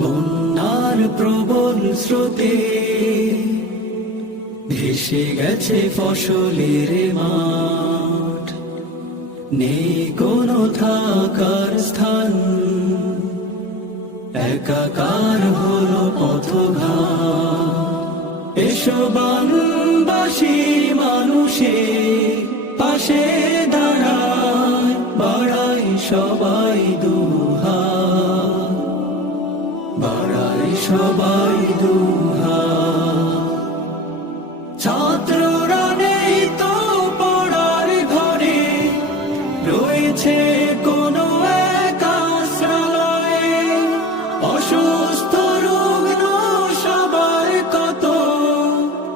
বন্যার প্রবল স্রোতে ভেসে গেছে ফসলের মাঠ, নেই কোনো থাকার স্থান, একাকার হলো পথঘাট। এসো বানবাসী মানুষের পাশে দাঁড়ায়, বাড়াই সবাই দুহাত, বাড়াই সবাই দুহাত। ছাত্ররা নেই তো পড়ার ঘরে, রয়েছে কোনো এক আশ্রয়ে, অসুস্থ রুগ্ন সবার কত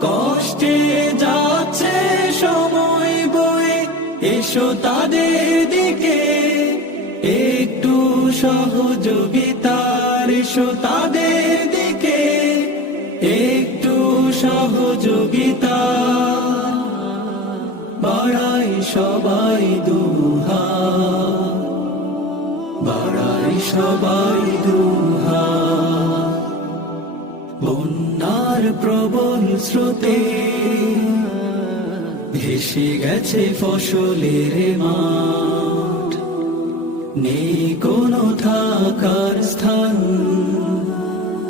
কষ্টে যাচ্ছে সময় বয়ে। এসো তাদের দিকে একটু সহযোগিতার, এসো তাদের দিকে একটু সহযোগিতা, বাড়াই সবাই দুহাত, বাড়াই সবাই দুহাত। বন্যার প্রবল স্রোতে ভেসে গেছে ফসলের মাঠ, নেই কোনো থাকার স্থান,